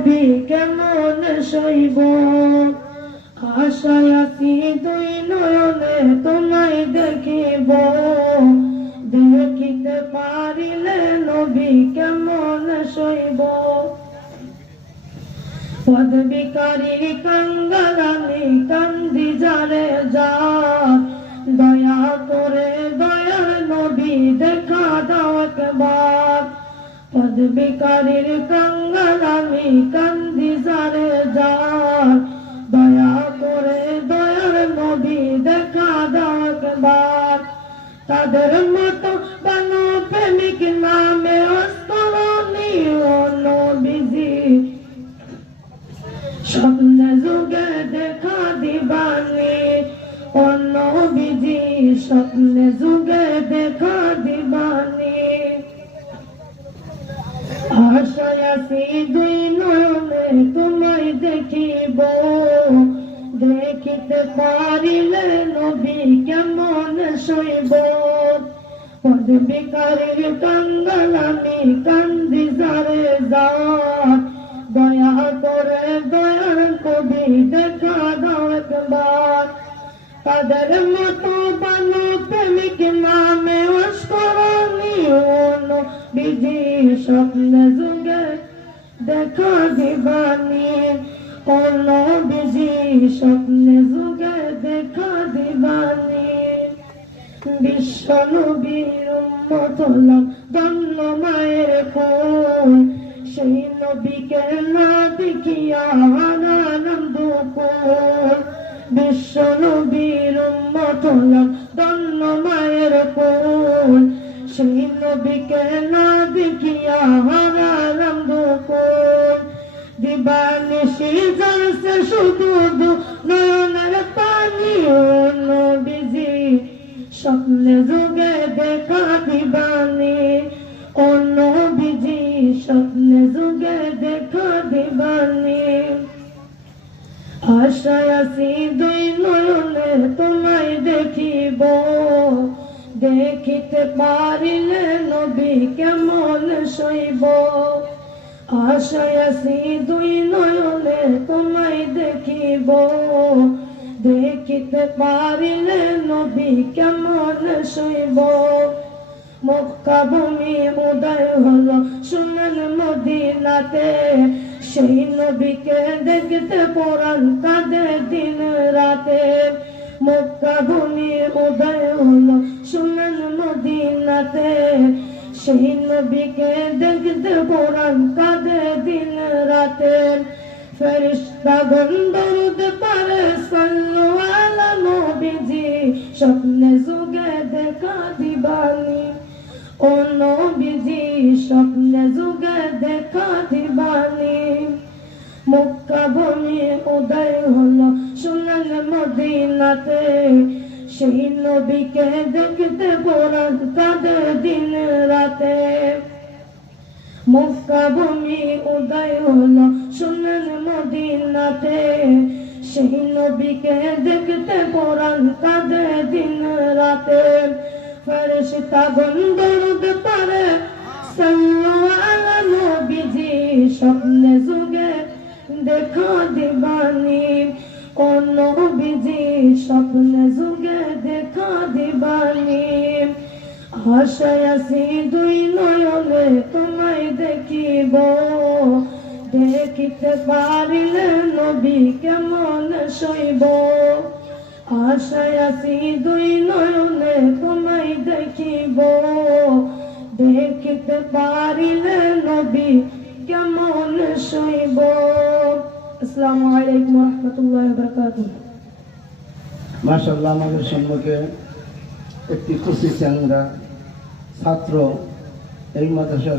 নবী কেমন শৈব? আশায় দুই নয়নে তোমায় দেখিব। দেখিতে পারিলে নবী কেমন শৈব? পদবিকারীর কঙ্গলামি কান্দি জারে যা দয়া করে দয়ার নবী দেখা দাও একবার। পদবিকারীর কঙ্গলামি কান্দি সারে যা দয়া করে দয়ার নবী দেখা দাও একবার। তাদের মতো বানো প্রেমিক নামে অস্তরণীয় নবীজি। স্বপ্নে যুগে দেখা দিবানি অন্য বিধি স্বপ্নে যুগে দেখা দিবানি আশায় দুই নয়নে তোমায় দেখিব। দেখিতে পারিলে নবী কেমন শৈব পদবিকারীর কাঙ্গালামি কান্দি সারে যা দয়া করে দয়ার কবি দেখা দাও একবার তাদের মতো বানো প্রেমিক নামে অস্করণীয় বিধি স্বপ্নে দেখা দিবানি অন্য বিধি স্বপ্নে যুগে দেখা দিবানি। বিশ্ব নবীর উম্মত ধন্য মায়ের কোন সেই নবীকে না দেখিয়া হারালাম দুপুর বিশ্ব নবীর উম্মত ধন্য মায়ের কোন সেই নবীকে না দেখিয়া দিবানিশি জলসে শুধু নয়নের পানি নবীজি, স্বপ্নে যুগে দেখা দিবানি। অন্য বিজি স্বপ্নে যুগে দেখা দিবানি। আশায় আছি দুই নয়নে তোমায় দেখিব। দেখিতে পারিলে নবী কেমন শৈব? আশায় আছি দুই নয়নে তোমায় দেখিব। দেখিতে পারিলে নবী কেমন শৈব মক্কা ভূমি উদয় হলো শুনলেন মদিনাতে। সেই নবীকে দেখতে পড়ান কাঁদে দিন রাতে। মক্কা ভূমি উদয় হলো শুনলেন মদিনাতে। সেই নবীকে দেখতে পড়ান কাঁদে দিন রাতে। ফেরিস্তা গন্ধরুদ পারে নবীজি, স্বপ্নে যুগে দেখা দিবানি। ও নবীজি, স্বপ্নে যুগে দেখা দিবানি। মক্কা ভূমি উদয় হলো শুনলেন মদিনাতে। সেই নবীকে দেখতে পড়ান কাঁদে দিন রাতে? মক্কা ভূমি উদয় হলো শুনলেন মদিনাতে। সেই নবীকে দেখতে পড়ান কাঁদে দিন রাতে? ফেরেশতা গন্ধরুদ পারে সাল্লু আলা নবীজি স্বপ্নে যুগে দেখা দিবানি। ও নবীজি স্বপ্নে যুগে দেখা দিবানি। আশায় আছি দুই নয়নে তোমায় দেখিব। দেখিতে পারিলে নবী কেমন শৈব? আশায় আছি দুই নয়নে তোমায় দেখিব। দেখিতে পারিলে নবী কেমন শৈব? আসসালামু আলাইকুম রহমতুল্লাহ বরকাতুহ। মার্শাল্লাহ আমাদের সম্মুখে একটি খুশি চ্যাংরা ছাত্র এই মাদ্রাসার